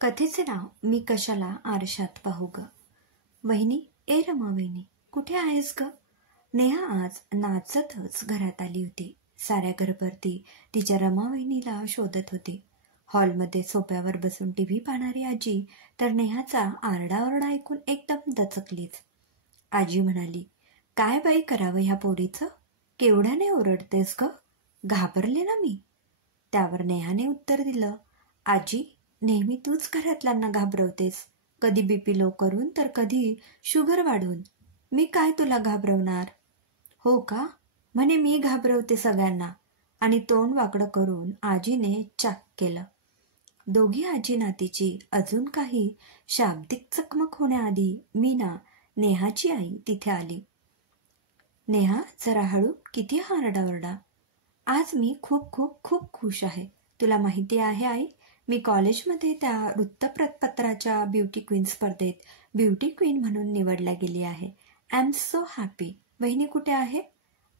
कथेचे नाव मी कशाला आरशात पाहू ग. वहिनी, ए रमा वहिनी, कुठे आहेस ग? नेहा आज नाचतच घरात आली होती. साऱ्या घरभरती तिच्या रमा वहिनीला शोधत होती. हॉलमध्ये सोफ्यावर बसून टीव्ही पाहणारी आजी तर नेहाचा आरडाओरडा ऐकून एकदम दचकलीच. आजी म्हणाली, काय बाई करावं ह्या पोरीचं? केवढ्याने ओरडतेस ग? घाबरले ना मी. त्यावर नेहाने उत्तर दिलं, आजी, नेहमी तूच घरातल्यांना घाबरवतेस, कधी बीपी लो करून तर कधी शुगर वाढून. मी काय तुला घाबरवणार? हो का? म्हणे मी घाबरवते सगळ्यांना. आणि तोंड वाकडं करून आजीने चाक केलं. दोघी आजी नातीची अजून काही शाब्दिक चकमक होण्याआधी मीना, नेहाची आई, तिथे आली. नेहा, जरा हळू, किती आरडाओरडा. आज मी खूप खूप खूप खुश आहे. तुला माहिती आहे आई, मी कॉलेजमध्ये त्या वृत्तपत्राच्या ब्युटी क्वीन स्पर्धेत ब्युटी क्वीन म्हणून निवडल्या गेली आहे. I am so happy. वहिनी कुठे आहे?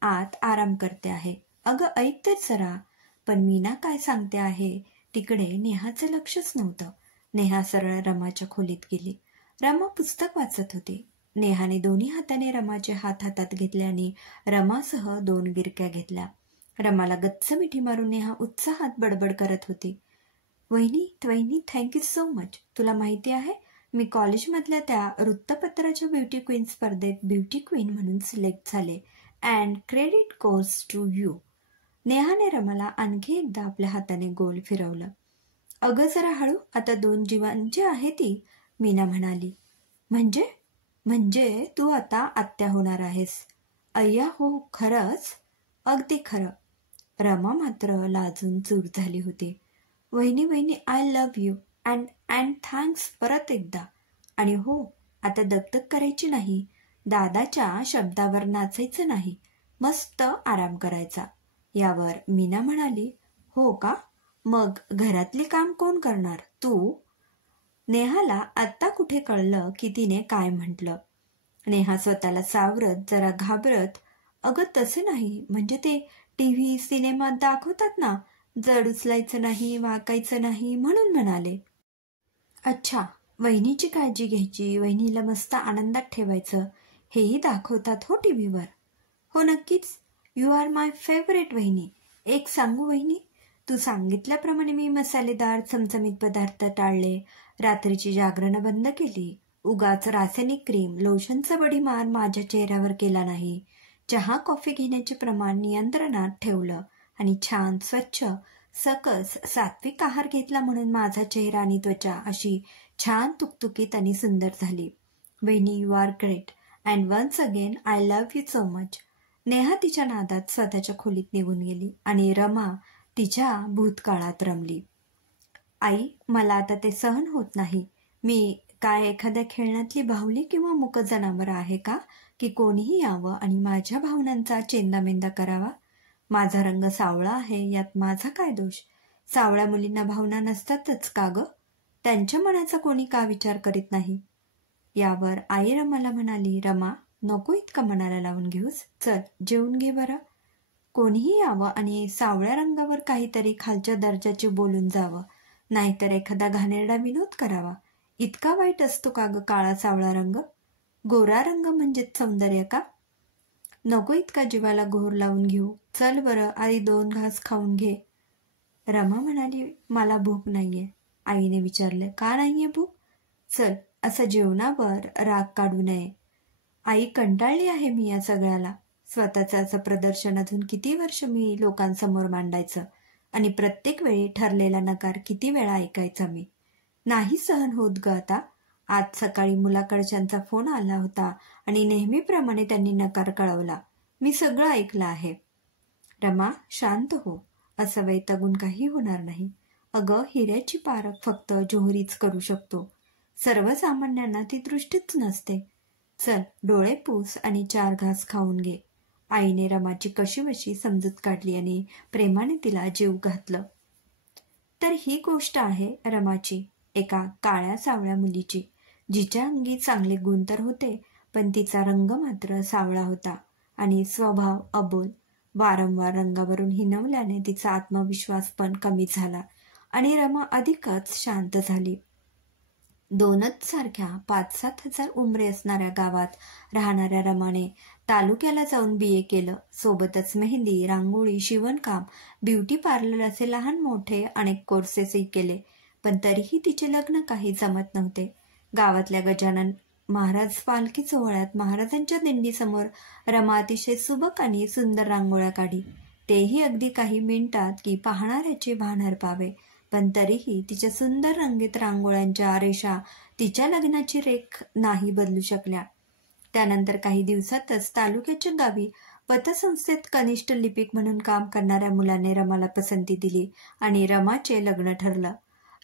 आत आराम करते आहे. अगं ऐक तर जरा. पण मीना काय सांगते आहे तिकडे नेहाचं लक्षच नव्हतं. नेहा सरळ रमाच्या खोलीत गेली. रमा पुस्तक वाचत होती. नेहाने दोन्ही हाताने रमाचे हात हातात घेतले आणि रमासह 2 गिरक्या घेतल्या. रमाला गच्च मिठी मारून नेहा उत्साहात बडबड करत होती. वहिनी, थँक्यू सो मच. तुला माहिती आहे, मी कॉलेजमधल्या त्या वृत्तपत्राच्या ब्युटी क्वीन स्पर्धेत ब्युटी क्वीन म्हणून सिलेक्ट झाले. And credit goes to you. नेहाने रमाला आणखी एकदा आपल्या हाताने गोल फिरवलं. अगं जरा हळू, आता 2 जीवांची आहे ती, मीना म्हणाली. म्हणजे तू आता आत्या होणार आहेस? अय्या हो, खरंच? अगदी खरं. रमा मात्र लाजून चूर झाली होती. वहिनी, I love you and thanks परत एकदा. आणि हो, आता दगदग करायची नाही. दादाच्या शब्दावर नाचायचं नाही. मस्त आराम करायचा. यावर मीना म्हणाली, हो का? मग घरातली काम कोण करणार? तू? नेहाला आत्ता कुठे कळलं की तिने काय म्हटलं. नेहा स्वतःला सावरत, जरा घाबरत, अगं तसे नाही, म्हणजे ते टीव्ही सिनेमात दाखवतात ना, जड उचलायचं नाही, वाकायचं नाही, म्हणून म्हणाले. अच्छा, वहिनीची काळजी घ्यायची, वहिनीला मस्त आनंदात ठेवायचं, हेही दाखवतात हो टीव्हीवर. हो नक्कीच. यू आर माय फेवरेट वहिनी. एक सांगू वहिनी, तू सांगितल्याप्रमाणे मी मसालेदार चमचमीत पदार्थ टाळले, रात्रीची जागरणं बंद केली, उगाच रासायनिक क्रीम, लोशनचा बडीमार माझ्या चेहऱ्यावर केला नाही, चहा कॉफी घेण्याचे प्रमाण नियंत्रणात ठेवलं आणि छान स्वच्छ सकस सात्विक आहार घेतला, म्हणून माझा चेहरा आणि त्वचा अशी छान तुकतुकीत आणि सुंदर झाली. वहिनी, you are great and once again I love you so much. Neha तिच्या नादात स्वतःच्या खोलीत निघून गेली आणि रमा तिच्या भूतकाळात रमली. आई, मला आता ते सहन होत नाही. मी काय एखाद्या खेळण्यातली बाहुली किंवा मूक जनावर आहे का, की कोणीही यावं आणि माझ्या भावनांचा चेंदामेंदा करावा? माझा रंग सावळा आहे, यात माझा काय दोष? सावळ्या मुलींना भावना नसतातच का ग? त्यांच्या मनाचा कोणी का विचार करीत नाही? यावर आई रमाला म्हणाली, रमा, नको इतका मनाला लावून घेऊस. चल जेवून घे बरं. कोणीही यावं आणि सावळ्या रंगावर काहीतरी खालच्या दर्जाचे बोलून जावं, नाहीतर एखादा घाणेरडा विनोद करावा. इतका वाईट असतो का ग काळा सावळा रंग? गोरा रंग म्हणजेच सौंदर्य का? नको इतका जीवाला घोर लावून घेऊ. चल बरं, आधी 2 घास खाऊन घे. रमा म्हणाली, मला भूक नाहीये. आईने विचारले, का नाहीये भूक? चल, असं जेवणावर राग काढू नये. आई, कंटाळली आहे मी या सगळ्याला. स्वतःचं असं प्रदर्शन अजून किती वर्ष मी लोकांसमोर मांडायचं आणि प्रत्येक वेळी ठरलेला नकार किती वेळा ऐकायचा मी? नाही सहन होत ग आता. आज सकाळी मुलाकडच्यांचा फोन आला होता आणि नेहमीप्रमाणे त्यांनी नकार कळवला. मी सगळं ऐकलं आहे. रमा, शांत हो. असं वैतागून काही होणार नाही. अगं, हिऱ्याची पारख फक्त जोहरीच करू शकतो. सर्वसामान्यांना ती दृष्टीच नसते. चल, डोळे पुस आणि 4 घास खाऊन घे. आईने रमाची कशीबशी समजूत काढली आणि प्रेमाने तिला जीव घातलं. तर ही गोष्ट आहे रमाची, एका काळ्या सावळ्या मुलीची, जिच्या अंगी चांगले गुण तर होते, पण तिचा रंग मात्र सावळा होता आणि स्वभाव अबोल. वारंवार रंगावरून हिणवल्याने तिचा आत्मविश्वास पण कमी झाला आणि रमा अधिकच शांत झाली. दोनच सारख्या 5-7 हजार उमरे असणाऱ्या गावात राहणाऱ्या रमाने तालुक्याला जाऊन BA केलं. सोबतच मेहंदी, रांगोळी, शिवणकाम, ब्युटी पार्लर असे लहान मोठे अनेक कोर्सेसही केले. पण तरीही तिचे लग्न काही जमत नव्हते. गावातल्या गजानन महाराज पालखी सोहळ्यात महाराजांच्या दिंडीसमोर रमा अतिशय सुबक आणि सुंदर रांगोळ्या काढी. तेही अगदी काही मिनिटात की पाहणाऱ्याचे भान हरपावे. पण तरीही तिच्या सुंदर रंगीत रांगोळ्यांच्या रेषा तिच्या लग्नाची रेख नाही बदलू शकल्या. त्यानंतर काही दिवसातच तालुक्याच्या गावी पतसंस्थेत कनिष्ठ लिपिक म्हणून काम करणाऱ्या मुलाने रमाला पसंती दिली आणि रमाचे लग्न ठरलं.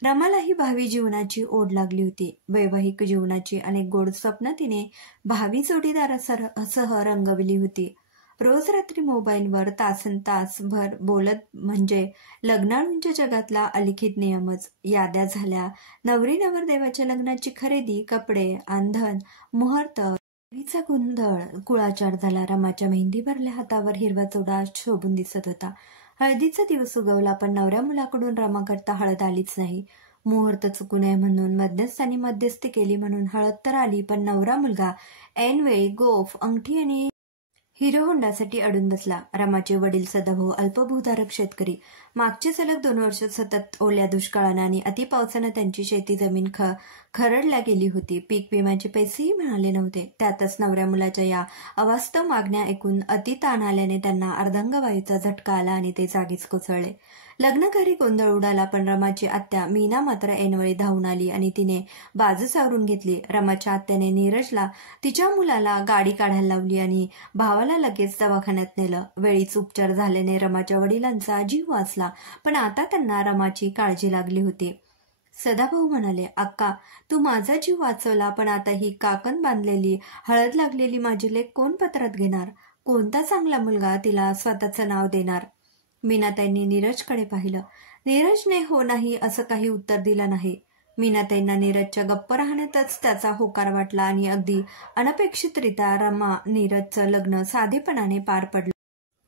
रमालाही भावी जीवनाची ओढ लागली होती. वैवाहिक जीवनाची अनेक गोड स्वप्न तिने भावी जोडीदारासह रंगवली होती. रोज रात्री मोबाईलवर तासभर बोलत म्हणजे लग्नाळूंच्या जगातला अलिखित नियमच. याद्या झाल्या. नवरी नवरदेवाच्या लग्नाची खरेदी, कपडे, अंधन, मुहूर्त, देवीचा गोंधळ, कुळाचार झाला. रमाच्या मेहंदी भरल्या हातावर हिरवा चोडा शोभून दिसत होता. हळदीचा दिवस उगवला, पण नवऱ्या मुलाकडून रमाकरता हळद आलीच नाही. मुहूर्त चुकू नये म्हणून मध्यस्थांनी मध्यस्थी केली म्हणून हळद तर आली, पण नवरा मुलगा ऐनवेळी गोफ, अंगठी आणि हिरो होंडासाठी अडून बसला. रमाचे वडील सदाभाऊ अल्पभूधारक शेतकरी. मागची सलग 2 वर्ष सतत ओल्या दुष्काळानं आणि अतिपावसानं त्यांची शेती जमीन खरडल्या गेली होती. पीक विम्याचे पैसेही मिळाले नव्हते. त्यातच नवऱ्या मुलाच्या या अवास्तव मागण्या ऐकून अति ताण आल्याने त्यांना अर्धांगवायूचा झटका आला आणि ते जागीच कोसळले. लग्नघरी गोंधळ उडाला, पण रमाची आत्या मीना मात्र ऐनवेळी धावून आली आणि तिने बाजू सावरून घेतली. रमाच्या आत्याने नीरजला तिच्या मुलाला गाडी काढायला लावली आणि भावाला लगेच दवाखान्यात नेलं. वेळीच उपचार झाल्याने रमाच्या वडिलांचा जीव वाचला, पण आता त्यांना रमाची काळजी लागली होती. सदाभाऊ म्हणाले, अक्का, तू माझा जीव वाचवला, पण आता ही काकण बांधलेली, हळद लागलेली माझी लेक कोण पत्रात घेणार? कोणता चांगला मुलगा तिला स्वतःचं नाव देणार? मीनाताईंनी नीरजकडे पाहिलं. नीरजने हो नाही असं काही उत्तर दिलं नाही. मीनाताईंना नीरजच्या गप्प राहण्यातच त्याचा होकार वाटला आणि अगदी अनपेक्षितरित्या रमा नीरजचं लग्न साधेपणाने पार पडलं.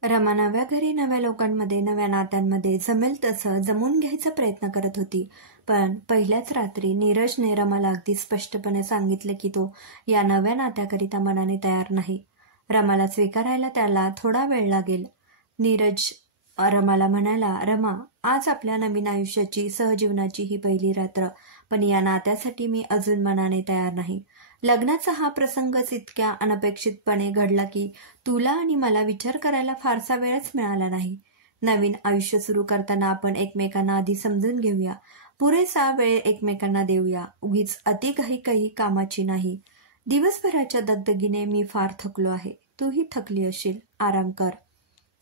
रमा नव्या घरी, नव्या लोकांमध्ये, नव्या नात्यांमध्ये जमेल तसं जमून घ्यायचा प्रयत्न करत होती. पण पहिल्याच रात्री नीरजने रमाला अगदी स्पष्टपणे सांगितलं की तो या नव्या नात्याकरिता मनाने तयार नाही. रमाला स्वीकारायला त्याला थोडा वेळ लागेल. नीरज रमाला म्हणाला, रमा, आज आपल्या नवीन आयुष्याची, सहजीवनाची ही पहिली रात्र, पण या नात्यासाठी मी अजून मनाने तयार नाही. लग्नाचा हा प्रसंगच इतक्या अनपेक्षितपणे घडला की तुला आणि मला विचार करायला फारसा वेळच मिळाला नाही. नवीन आयुष्य सुरू करताना आपण एकमेकांना आधी समजून घेऊया. पुरेसा वेळ एकमेकांना देऊया. उगीच अतिघाई काही कामाची नाही. दिवसभराच्या दगदगीने मी फार थकलो आहे. तूही थकली असशील. आराम कर.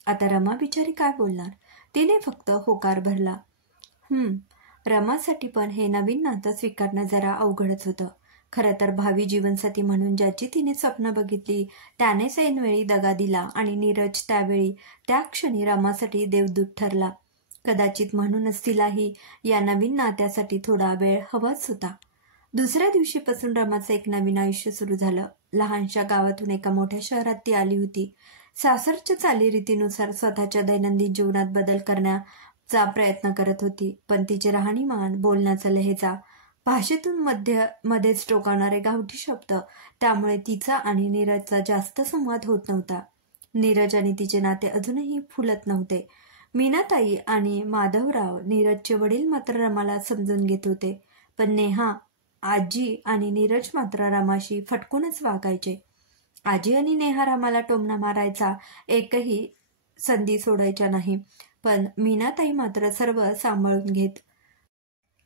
आता रमा बिचारी काय बोलणार? तिने फक्त होकार भरला. रमासाठी पण हे नवीन नातं स्वीकारणं जरा अवघडच होतं. खरं तर भावी जीवनसाथी म्हणून ज्याची तिने स्वप्न बघितली त्यानेच ऐनवेळी दगा दिला आणि नीरज त्यावेळी त्या क्षणी रमासाठी देवदूत ठरला. कदाचित म्हणूनच तिलाही या नवीन नात्यासाठी थोडा वेळ हवाच होता. दुसऱ्या दिवशीपासून रमाचं एक नवीन आयुष्य सुरू झालं. लहानशा गावातून एका मोठ्या शहरात ती आली होती. सासरच्या चालीरीतीनुसार स्वतःच्या दैनंदिन जीवनात बदल करण्याचा प्रयत्न करत होती. पण तिचे राहणीमान, बोलण्याचा लहेजा, भाषेतून मध्येच टोकावणारे गावठी शब्द, त्यामुळे तिचा आणि नीरजचा जास्त संवाद होत नव्हता. नीरज आणि तिचे नाते अजूनही फुलत नव्हते. मीनाताई आणि माधवराव, नीरजचे वडील, मात्र रमाला समजून घेत होते. पण नेहा, आजी आणि नीरज मात्र रमाशी फटकूनच वागायचे. आजी आणि नेहा रमाला टोमणा मारायचा एकही संधी सोडायच्या नाही. पण मीनाताई मात्र सर्व सांभाळून घेत.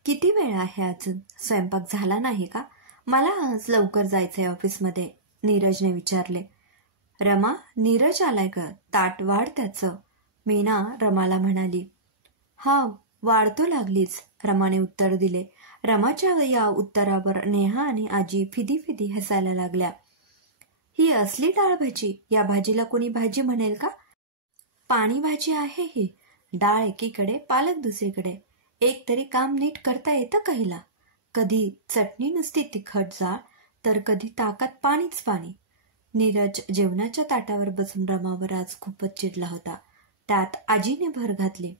किती वेळ आहे अजून? स्वयंपाक झाला नाही का? मला आज लवकर जायचंय ऑफिसमध्ये, नीरजने विचारले. रमा, नीरज आलाय ग, ताट वाढ त्याचं, मीना रमाला म्हणाली. हा, वाढतो लागलीच, रमाने उत्तर दिले. रमाच्या या उत्तरावर नेहा आणि आजी फिदी फिदी हसायला लागल्या. ही असली डाळ भाजी? या भाजीला कोणी भाजी म्हणेल का? पाणी भाजी आहे ही. डाळ एकीकडे, पालक दुसरीकडे. एक तरी काम नीट करता येतं का हिला? कधी चटणी नुसती तिखट जाळ, तर कधी ताकात पाणीच पाणी. नीरज जेवणाच्या ताटावर बसून रमावर आज खूपच चिडला होता. त्यात आजीने भर घातली.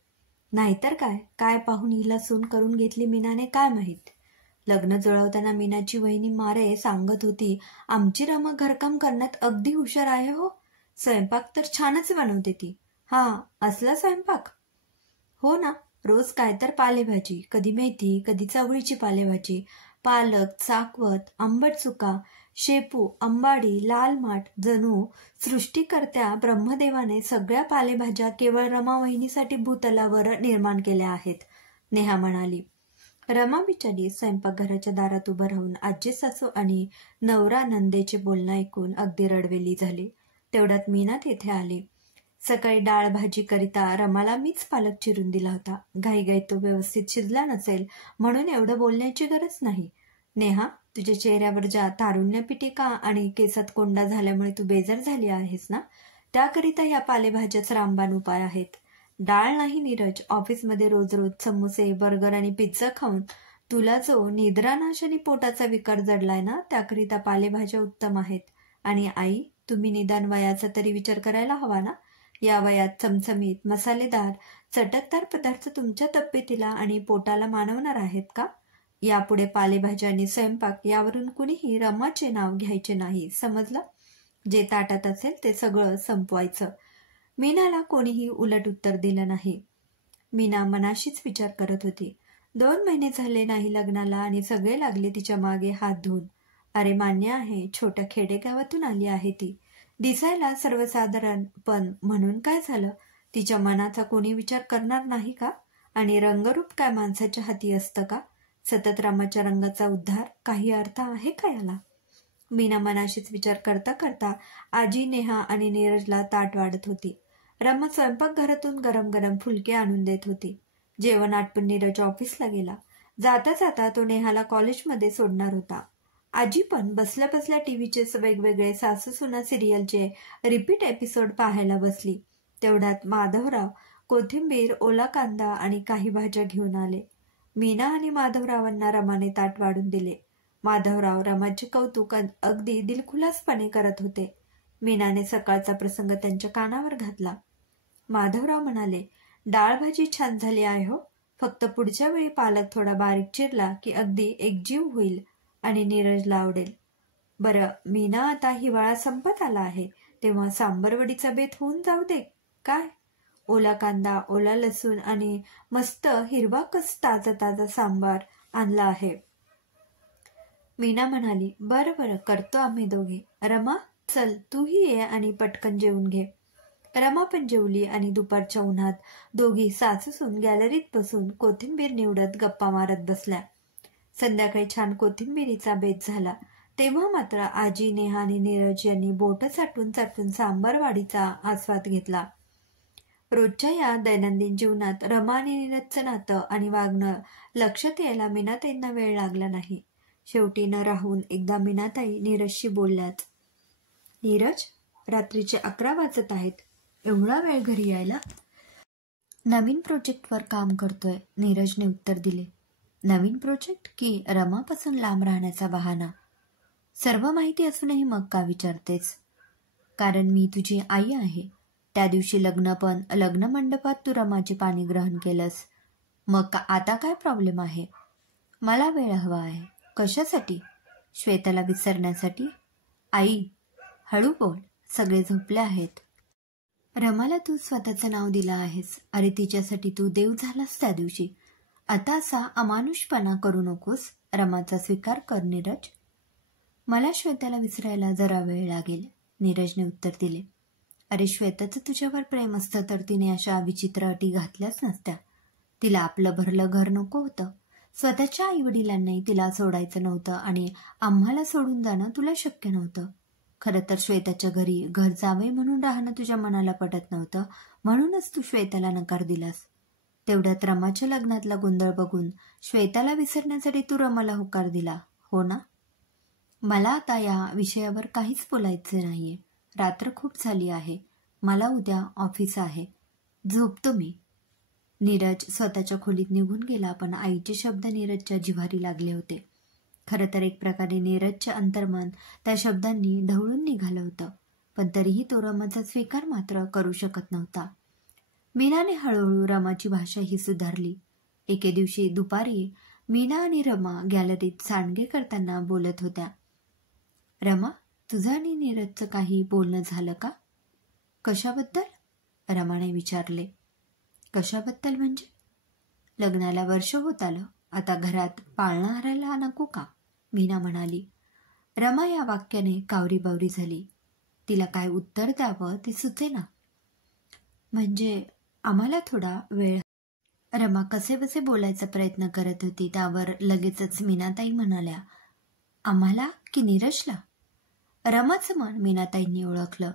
नाहीतर काय, काय पाहून हिला सून करून घेतली मीनाने काय माहीत. लग्न जुळवताना मीनाची वहिनी मारे सांगत होती, आमची रमा घरकाम करण्यात अगदी हुशार आहे हो. स्वयंपाक तर छानच बनवते ती. हा, असला स्वयंपाक? हो ना, रोज काय तर पालेभाजी, कधी मेथी, कधी चवळीची पालेभाजी, पालक, चाकवत, आंबट चुका, शेपू, अंबाडी, लाल माठ. जणू सृष्टीकर्त्या ब्रह्मदेवाने सगळ्या पालेभाज्या केवळ रमा वहिनीसाठी भूतलावर निर्माण केल्या आहेत, नेहा म्हणाली. रमा बिचारी स्वयंपाकघराच्या दारात उभं राहून आजी सासू आणि नवरा नंदेचे बोलणं ऐकून अगदी रडवेली झाली. तेवढ्यात मीना तिथे आली. सकाळी डाळ भाजी करिता रमाला मीच पालक चिरून दिला होता. घाईघाईत तो व्यवस्थित शिजला नसेल म्हणून एवढं बोलण्याची गरज नाही. नेहा, तुझ्या चेहऱ्यावर ज्या तारुण्य पिटिका आणि केसात कोंडा झाल्यामुळे तू बेजार झाली आहेस ना, त्याकरिता या पालेभाज्याच रामबाण उपाय आहेत. डाळ नाही नीरज, ऑफिसमध्ये रोज रोज समोसे, बर्गर आणि पिझ्झा खाऊन तुला जो निद्रानाश आणि पोटाचा विकार जडलाय ना, त्याकरिता पालेभाज्या उत्तम आहेत. आणि आई, तुम्ही निदान वयाचा तरी विचार करायला हवा ना. या वयात चमचमीत, मसालेदार, चटकदार पदार्थ तुमच्या तब्येतीला आणि पोटाला मानवणार आहेत का? यापुढे पालेभाज्या आणि स्वयंपाक यावरून कुणीही रमाचे नाव घ्यायचे नाही, समजलं? जे ताटात असेल ते सगळं संपवायचं. मीनाला कोणीही उलट उत्तर दिलं नाही. मीना मनाशीच विचार करत होती. 2 महिने झाले नाही लग्नाला आणि सगळे लागले तिच्या मागे हात धुवून. अरे मान्य आहे, छोट्या खेडेगावातून आली आहे ती. दिसायला सर्वसाधारण, पण म्हणून काय झालं? तिच्या मनाचा कोणी विचार करणार नाही का? आणि रंगरूप काय माणसाच्या हाती असतं का? सतत रामाच्या रंगाचा उद्धार, काही अर्थ आहे का याला? मीना मनाशीच विचार करता करता आजी, नेहा आणि नीरजला ताट वाढत होती. रमा स्वयंपाकघरातून गरम गरम फुलके आणून देत होती. जेवण आटपून नीरज ऑफिसला गेला. जाता जाता तो नेहाला कॉलेजमध्ये सोडणार होता. आजी पण बसल्या बसल्या टीव्हीचे वेगवेगळे सासू सुना सिरियलचे रिपीट एपिसोड पाहायला बसली. तेवढ्यात माधवराव कोथिंबीर, ओला कांदा आणि काही भाज्या घेऊन आले. मीना आणि माधवरावांना रमाने ताट वाढून दिले. माधवराव रमाचे कौतुक अगदी दिलखुलासपणे करत होते. मीनाने सकाळचा प्रसंग त्यांच्या कानावर घातला. माधवराव म्हणाले, डाळ भाजी छान झाली आहे हो. फक्त पुढच्या वेळी पालक थोडा बारीक चिरला की अगदी एकजीव होईल आणि नीरजला आवडेल. बरं मीना, आता हिवाळा संपत आला आहे, तेव्हा सांबरवडीचा बेत होऊन जाऊ दे काय? ओला कांदा, ओला लसूण आणि मस्त हिरवा कस ताजा ताजा सांबार आणला आहे. मीना म्हणाली, बरं बरं, करतो आम्ही दोघे. रमा, चल तूही ये आणि पटकन जेवून घे. रमा पण जेवली आणि दुपारच्या उन्हात दोघी सासूसून गॅलरीत बसून कोथिंबीर निवडत गप्पा मारत बसल्या. संध्याकाळी छान कोथिंबीरीचा बेत झाला. तेव्हा मात्र आजी, नेहा आणि नीरज यांनी बोट चाटून चाटून सांबारवाडीचा आस्वाद घेतला. रोजच्या या दैनंदिन जीवनात रमा आणि नीरजचं नातं आणि वागणं लक्षात यायला मीनाताईंना वेळ लागला नाही. शेवटी न राहून एकदा मीनाताई नीरजशी बोलल्यात. नीरज, रात्रीचे 11 वाजत आहेत, एवढा वेळ घरी यायला? नवीन प्रोजेक्टवर काम करतोय, नीरजने उत्तर दिले. नवीन प्रोजेक्ट की रमापासून लांब राहण्याचा बहाणा? सर्व माहिती असूनही मग का विचारतेस? कारण मी तुझी आई आहे. त्या दिवशी लग्न मंडपात तू रमाचे पाणी ग्रहण केलंस. मग आता काय प्रॉब्लेम आहे? मला वेळ हवा आहे. कशासाठी? श्वेताला विसरण्यासाठी. आई, हळू बोल, सगळे झोपले आहेत. रमाला तू स्वतःचं नाव दिलं आहेस. अरे तिच्यासाठी तू देव झालास त्या दिवशी. आता असा अमानुषपणा करू नकोस. रमाचा स्वीकार कर नीरज. मला श्वेताला विसरायला जरा वेळ लागेल, नीरजने उत्तर दिले. अरे श्वेताचं तुझ्यावर प्रेम असतं तर तिने अशा विचित्र अटी घातल्याच नसत्या. तिला आपलं भरलं घर नको होतं. स्वतःच्या आईवडिलांनाही तिला सोडायचं नव्हतं आणि आम्हाला सोडून जाणं तुला शक्य नव्हतं. खरं तर श्वेताच्या घरी घर जावे म्हणून राहणं तुझ्या मनाला पटत नव्हतं, म्हणूनच तू श्वेताला नकार दिलास. तेवढ्यात रमाच्या लग्नातला गोंधळ बघून श्वेताला विसरण्यासाठी तू रमाला होकार दिला, हो ना? मला आता या विषयावर काहीच बोलायचं नाहीये. रात्र खूप झाली आहे. मला उद्या ऑफिस आहे. झोपतो मी. नीरज स्वतःच्या खोलीत निघून गेला, पण आईचे शब्द नीरजच्या जिव्हारी लागले होते. खरं तर एक प्रकारे नीरजचे अंतर्मन त्या शब्दांनी ढवळून निघालं होतं, पण तरीही तो रमाचा स्वीकार मात्र करू शकत नव्हता. मीनाने हळूहळू रमाची भाषा ही सुधारली. एके दिवशी दुपारी मीना आणि रमा गॅलरीत सांडगे करताना बोलत होत्या. रमा, तुझं आणि नीरजचं काही बोलणं झालं का? कशाबद्दल? रमाने विचारले. कशाबद्दल म्हणजे? लग्नाला वर्ष होत आलं, आता घरात पाळणा हरायला नको का? मीना म्हणाली. रमा या वाक्याने कावरीबावरी झाली. तिला काय उत्तर द्यावं ते सुचेना. म्हणजे आम्हाला थोडा वेळ. रमा कसेबसे बोलायचा प्रयत्न करत होती. त्यावर लगेचच मीनाताई म्हणाल्या, आम्हाला की नीरजला? रमाचं मन मीनाताईंनी ओळखलं.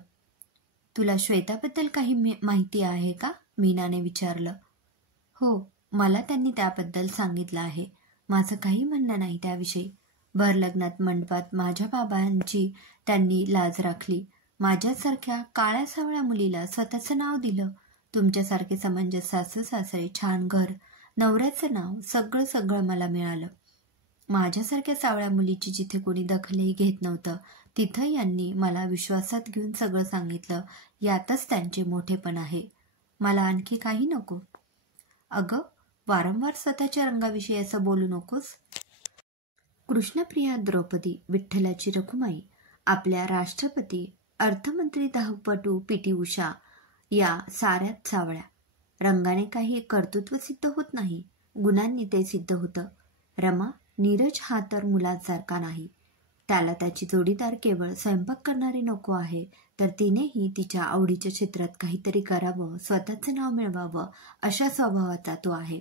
तुला श्वेताबद्दल काही माहिती आहे का? मीनाने विचारलं. हो, मला त्यांनी त्याबद्दल सांगितलं आहे. माझं काही म्हणणं नाही त्याविषयी. भर लग्नात मंडपात माझ्या बाबांची त्यांनी लाज राखली. माझ्यासारख्या काळ्या सावळ्या मुलीला स्वतःचं नाव दिलं. तुमच्यासारखे समंजस सासू सासरे, छान घर, नवऱ्याचं नाव, सगळं सगळं मला मिळालं. माझ्यासारख्या सावळ्या मुलीची जिथे कोणी दखलही घेत नव्हतं तिथं यांनी मला विश्वासात घेऊन सगळं सांगितलं. यातच त्यांचे मोठेपण आहे. मला आणखी काही नको. अगं, वारंवार स्वतःच्या रंगाविषयी असं बोलू नकोस. कृष्णप्रिया द्रौपदी, विठ्ठलाची रखुमाई, आपल्या राष्ट्रपती, अर्थमंत्री, धावपटू पी.टी. उषा या साऱ्यात सावळ्या. रंगाने काही कर्तृत्व सिद्ध होत नाही, गुणांनी ते सिद्ध होतं. रमा, नीरज हा तर मुलासारखा नाही. त्याला त्याची जोडीदार केवळ स्वयंपाक करणारी नको आहे, तर तिनेही तिच्या आवडीच्या क्षेत्रात काहीतरी करावं, स्वतःचं नाव मिळवावं, अशा स्वभावाचा तो आहे.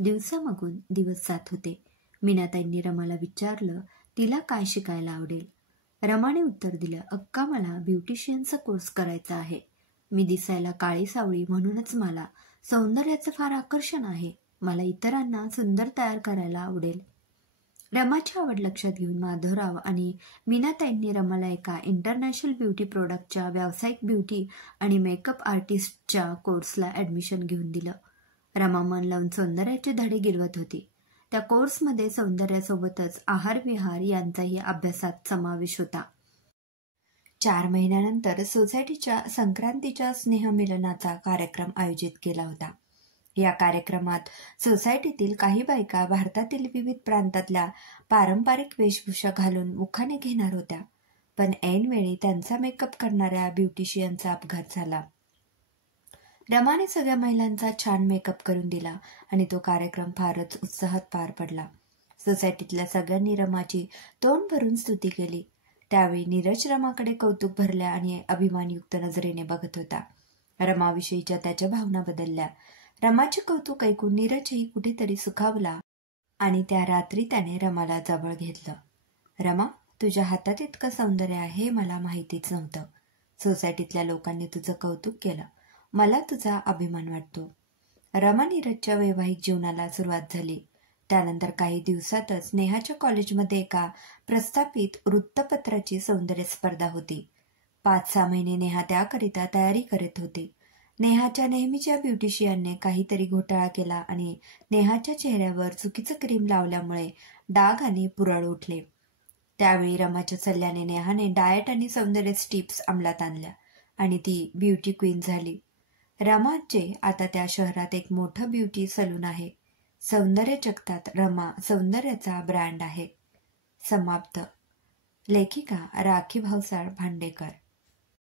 दिवसामागून दिवस जात होते. मीनाताईंनी रमाला विचारलं, तिला काय शिकायला आवडेल? रमाने उत्तर दिलं, अक्का, मला ब्युटिशियनचा कोर्स करायचा आहे. मी दिसायला काळी सावळी म्हणूनच मला सौंदर्याचं फार आकर्षण आहे. मला इतरांना सुंदर तयार करायला आवडेल. रमाची आवड लक्षात घेऊन माधवराव आणि मीनाताईंनी रमाला एका इंटरनॅशनल ब्युटी प्रोडक्टच्या व्यावसायिक ब्युटी आणि मेकअप आर्टिस्टच्या कोर्सला ॲडमिशन घेऊन दिलं. रमा मन लावून सौंदर्याचे धडे गिरवत होती. त्या कोर्समध्ये सौंदर्यासोबतच आहार-विहार यांचाही अभ्यासात समावेश होता. 4 महिन्यानंतर सोसायटीच्या संक्रांतीच्या स्नेहमिलनाचा कार्यक्रम आयोजित केला होता. या कार्यक्रमात सोसायटीतील काही बायका भारतातील विविध प्रांतातल्या पारंपरिक वेशभूषा घालून उखाणे घेणार होत्या. पण ऐनवेळी त्यांचा मेकअप करणाऱ्या ब्युटिशियनचा अपघात झाला. रमाने सगळ्या महिलांचा छान मेकअप करून दिला आणि तो कार्यक्रम फारच उत्साहात पार पडला. सोसायटीतल्या सगळ्यांनी रमाची तोंड भरून स्तुती केली. त्यावेळी नीरज रमाकडे कौतुक भरल्या आणि अभिमानयुक्त नजरेने बघत होता. रमाविषयीच्या त्याच्या भावना बदलल्या. रमाचे कौतुक ऐकून नीरजही कुठेतरी सुखावला आणि त्या रात्री त्याने रमाला जवळ घेतलं. रमा, तुझ्या हातात इतकं सौंदर्य आहे हे मला माहितीच नव्हतं. सोसायटीतल्या लोकांनी तुझं कौतुक केलं. मला तुझा अभिमान वाटतो. रमा नीरजच्या वैवाहिक जीवनाला सुरुवात झाली. त्यानंतर काही दिवसातच नेहाच्या कॉलेजमध्ये एका प्रस्थापित वृत्तपत्राची सौंदर्य स्पर्धा होती. 5-6 महिने नेहा त्याकरिता तयारी करत होती. नेहाच्या नेहमीच्या ब्युटिशियनने काहीतरी घोटाळा केला आणि नेहाच्या चेहऱ्यावर चुकीचं क्रीम लावल्यामुळे डाग आणि पुरळ उठले. त्यावेळी रमाच्या सल्ल्याने नेहाने डाएट आणि सौंदर्य टिप्स अंमलात आणल्या आणि ती ब्युटी क्वीन झाली. रमाचे आता त्या शहरात एक मोठं ब्युटी सलून आहे. सौंदर्य जगतात रमा सौंदर्याचा ब्रँड आहे. समाप्त. लेखिका राखी भावसार भांडेकर.